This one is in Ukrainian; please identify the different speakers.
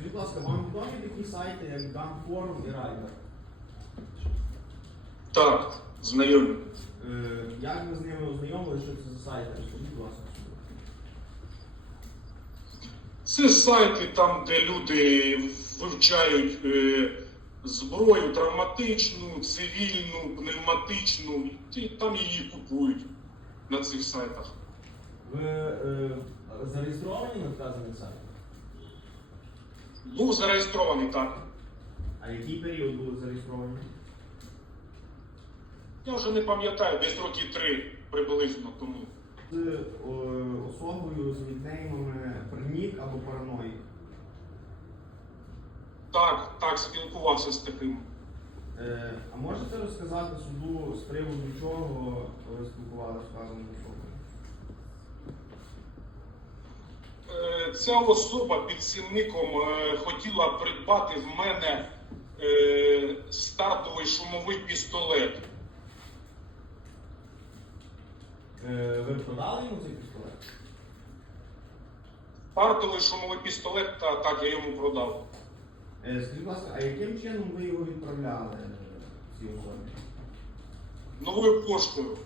Speaker 1: Скажіть, будь ласка, вам відомі такі сайти, як Gunforum і Rider?
Speaker 2: Так, знайомі.
Speaker 1: Е, Як ви з ними ознайомилися, що це за сайти? Розкажіть, будь ласка.
Speaker 2: Це сайти там, де люди вивчають е, зброю травматичну, цивільну, пневматичну, і там її купують на цих сайтах.
Speaker 1: Ви е, зареєстровані на вказаних сайтах?
Speaker 2: Був зареєстрований так.
Speaker 1: А який період були зареєстровані?
Speaker 2: Я вже не пам'ятаю, десь роки три приблизно тому.
Speaker 1: З е, особою з нікнеймами Пернік або Параноїк.
Speaker 2: Так, так, спілкувався з таким.
Speaker 1: Е, А можете розказати суду з приводу чого ви спілкувалися з вказаною особою?
Speaker 2: Е, Ця особа під цінником е, хотіла придбати в мене е, стартовий шумовий пістолет.
Speaker 1: Е, Ви продали йому цей пістолет?
Speaker 2: Стартовий шумовий пістолет, та, так, я йому продав.
Speaker 1: Скажіть, будь ласка, а яким чином ви його відправляли е, цій особі?
Speaker 2: Новою поштою.